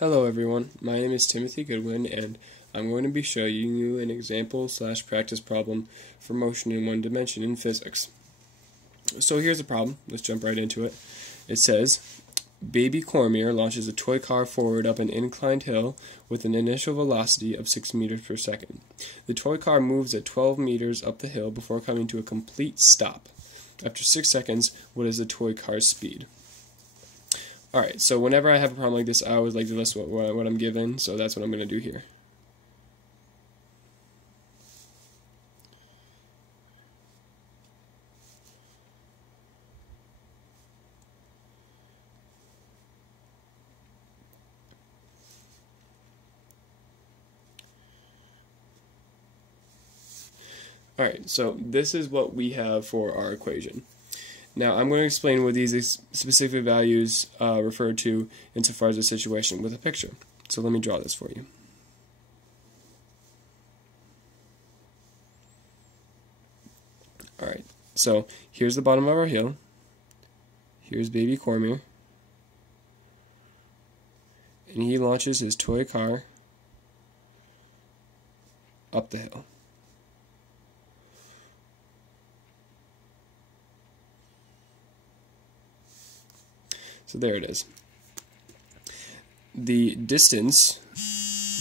Hello everyone, my name is Timothy Goodwin and I'm going to be showing you an example/practice problem for motion in one dimension in physics. So here's the problem, let's jump right into it. It says, Baby Cormier launches a toy car forward up an inclined hill with an initial velocity of 6 meters per second. The toy car moves at 12 meters up the hill before coming to a complete stop. After 6 seconds, what is the toy car's speed? Alright, so whenever I have a problem like this, I always like to list what I'm given, so that's what I'm going to do here. Alright, so this is what we have for our equation. Now, I'm going to explain what these specific values refer to insofar as the situation with a picture. So let me draw this for you. Alright, so here's the bottom of our hill. Here's Baby Cormier. And he launches his toy car up the hill. So there it is. The distance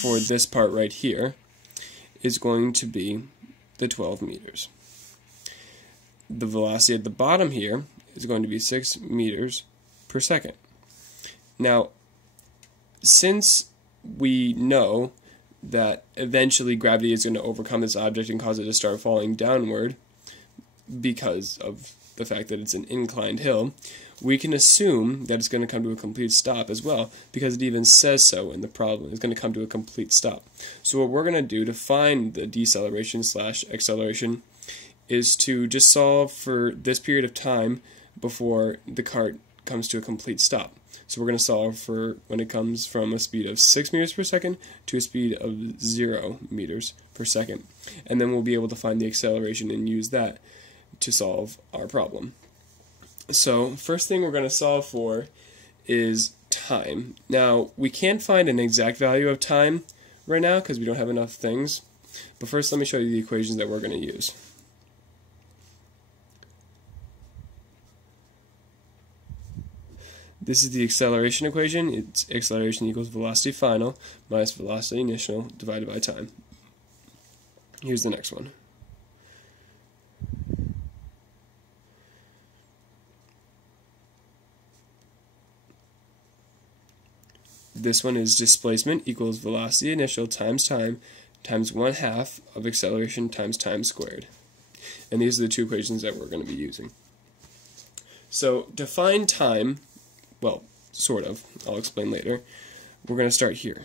for this part right here is going to be the 12 meters. The velocity at the bottom here is going to be 6 meters per second. Now, since we know that eventually gravity is going to overcome this object and cause it to start falling downward because of the fact that it's an inclined hill, we can assume that it's going to come to a complete stop as well, because it even says so in the problem. It's going to come to a complete stop. So what we're going to do to find the deceleration/acceleration is to just solve for this period of time before the cart comes to a complete stop. So we're going to solve for when it comes from a speed of 6 meters per second to a speed of 0 meters per second. And then we'll be able to find the acceleration and use that to solve our problem. So first thing we're going to solve for is time. Now, we can't find an exact value of time right now because we don't have enough things. But first let me show you the equations that we're going to use. This is the acceleration equation. It's acceleration equals velocity final minus velocity initial divided by time. Here's the next one. This one is displacement equals velocity initial times time times 1/2 of acceleration times time squared. And these are the two equations that we're going to be using. So to find time, well, sort of, I'll explain later, we're going to start here.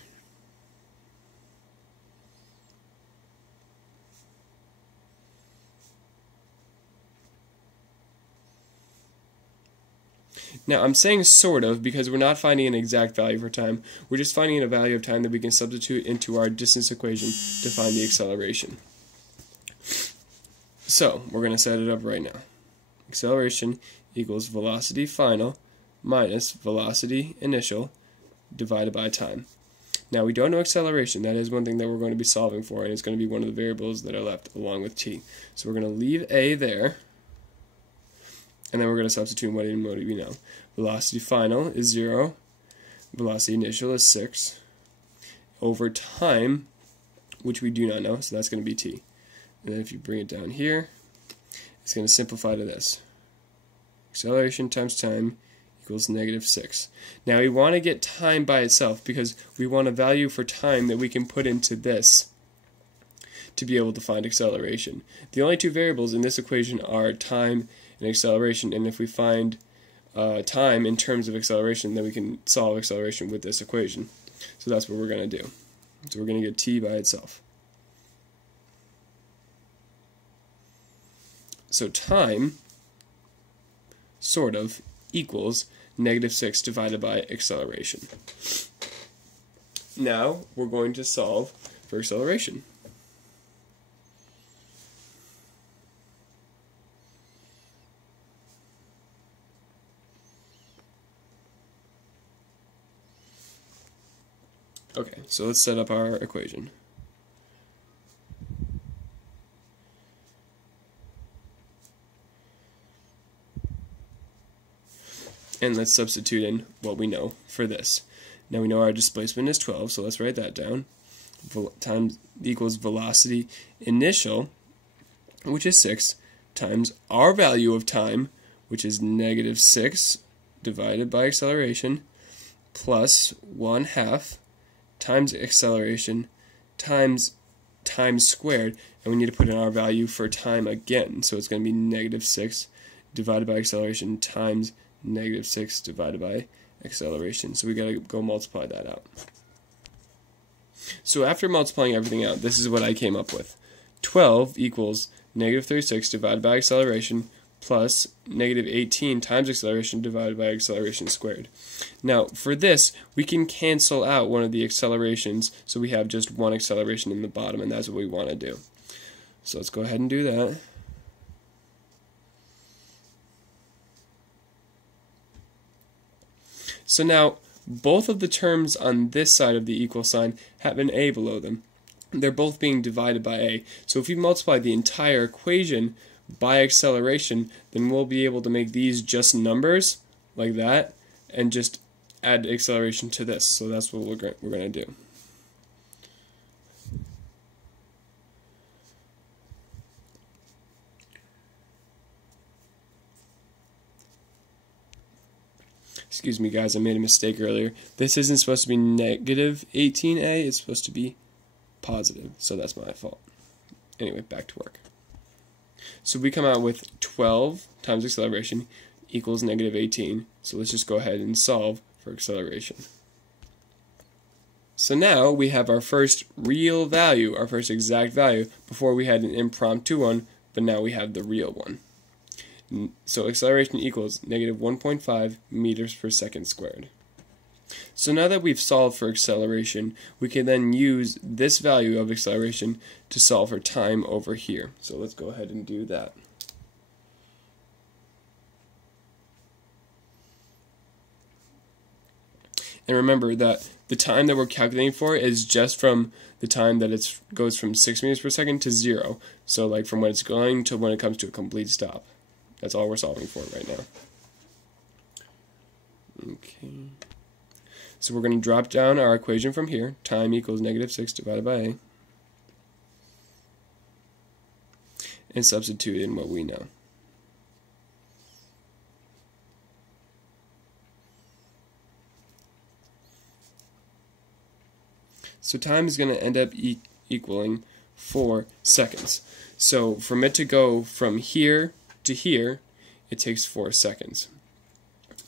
Now, I'm saying sort of because we're not finding an exact value for time. We're just finding a value of time that we can substitute into our distance equation to find the acceleration. So, we're going to set it up right now. Acceleration equals velocity final minus velocity initial divided by time. Now, we don't know acceleration. That is one thing that we're going to be solving for, and it's going to be one of the variables that are left along with t. So we're going to leave a there. And then we're going to substitute what we know. Velocity final is 0. Velocity initial is 6. Over time, which we do not know, so that's going to be t. And then if you bring it down here, it's going to simplify to this. Acceleration times time equals -6. Now we want to get time by itself because we want a value for time that we can put into this to be able to find acceleration. The only two variables in this equation are time and acceleration, and if we find time in terms of acceleration, then we can solve acceleration with this equation. So that's what we're going to do. So we're going to get t by itself. So time, sort of, equals -6 divided by acceleration. Now we're going to solve for acceleration. Okay, so let's set up our equation. And let's substitute in what we know for this. Now we know our displacement is 12, so let's write that down. Times equals velocity initial, which is 6, times our value of time, which is -6, divided by acceleration, plus 1/2 times acceleration times time squared, and we need to put in our value for time again, so it's going to be -6 divided by acceleration times -6 divided by acceleration. So we got to go multiply that out. So after multiplying everything out, this is what I came up with. 12 equals -36 divided by acceleration plus -18 times acceleration divided by acceleration squared. Now for this, we can cancel out one of the accelerations, so we have just one acceleration in the bottom, and that's what we want to do. So let's go ahead and do that. So now, both of the terms on this side of the equal sign have an a below them. They're both being divided by a. So if we multiply the entire equation by acceleration, then we'll be able to make these just numbers, like that, and just add acceleration to this. So that's what we're going to do. Excuse me guys, I made a mistake earlier. This isn't supposed to be -18a, it's supposed to be positive, so that's my fault. Anyway, back to work. So we come out with 12 times acceleration equals -18, so let's just go ahead and solve for acceleration. So now we have our first real value, our first exact value. Before we had an impromptu one, but now we have the real one. So acceleration equals -1.5 meters per second squared. So now that we've solved for acceleration, we can then use this value of acceleration to solve for time over here. So let's go ahead and do that. And remember that the time that we're calculating for is just from the time that it goes from 6 meters per second to 0. So like from when it's going to when it comes to a complete stop. That's all we're solving for right now. Okay. So we're going to drop down our equation from here. Time equals -6 divided by a. And substitute in what we know. So time is going to end up equaling 4 seconds. So from it to go from here to here, it takes 4 seconds.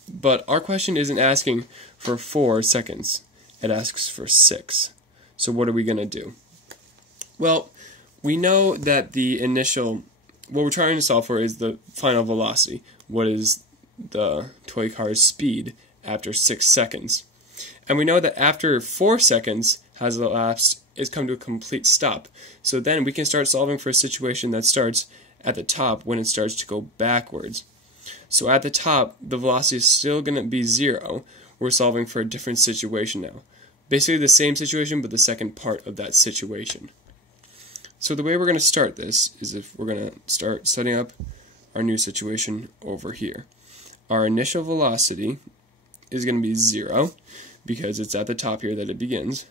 But our question isn't asking for 4 seconds. It asks for 6. So what are we going to do? Well, we know that the initial, what we're trying to solve for is the final velocity. What is the toy car's speed after 6 seconds? And we know that after 4 seconds has elapsed, it's come to a complete stop. So then we can start solving for a situation that starts at the top when it starts to go backwards. So at the top, the velocity is still going to be 0. We're solving for a different situation now. Basically the same situation, but the second part of that situation. So the way we're going to start this is if we're going to start setting up our new situation over here. Our initial velocity is going to be 0 because it's at the top here that it begins.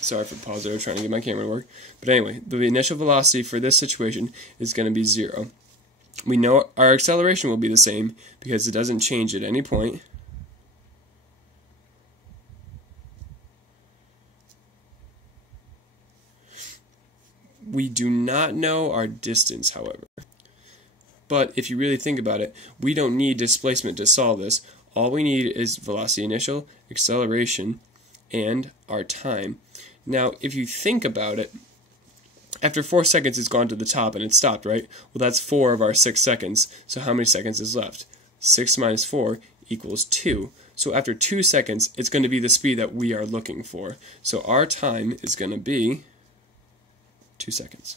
Sorry for the pause there, trying to get my camera to work. But anyway, the initial velocity for this situation is going to be 0. We know our acceleration will be the same because it doesn't change at any point. We do not know our distance, however. But if you really think about it, we don't need displacement to solve this. All we need is velocity initial, acceleration, and our time. Now, if you think about it, after 4 seconds it's gone to the top and it stopped, right? Well, that's 4 of our 6 seconds. So how many seconds is left? 6 minus 4 equals 2. So after 2 seconds, it's going to be the speed that we are looking for. So our time is going to be 2 seconds.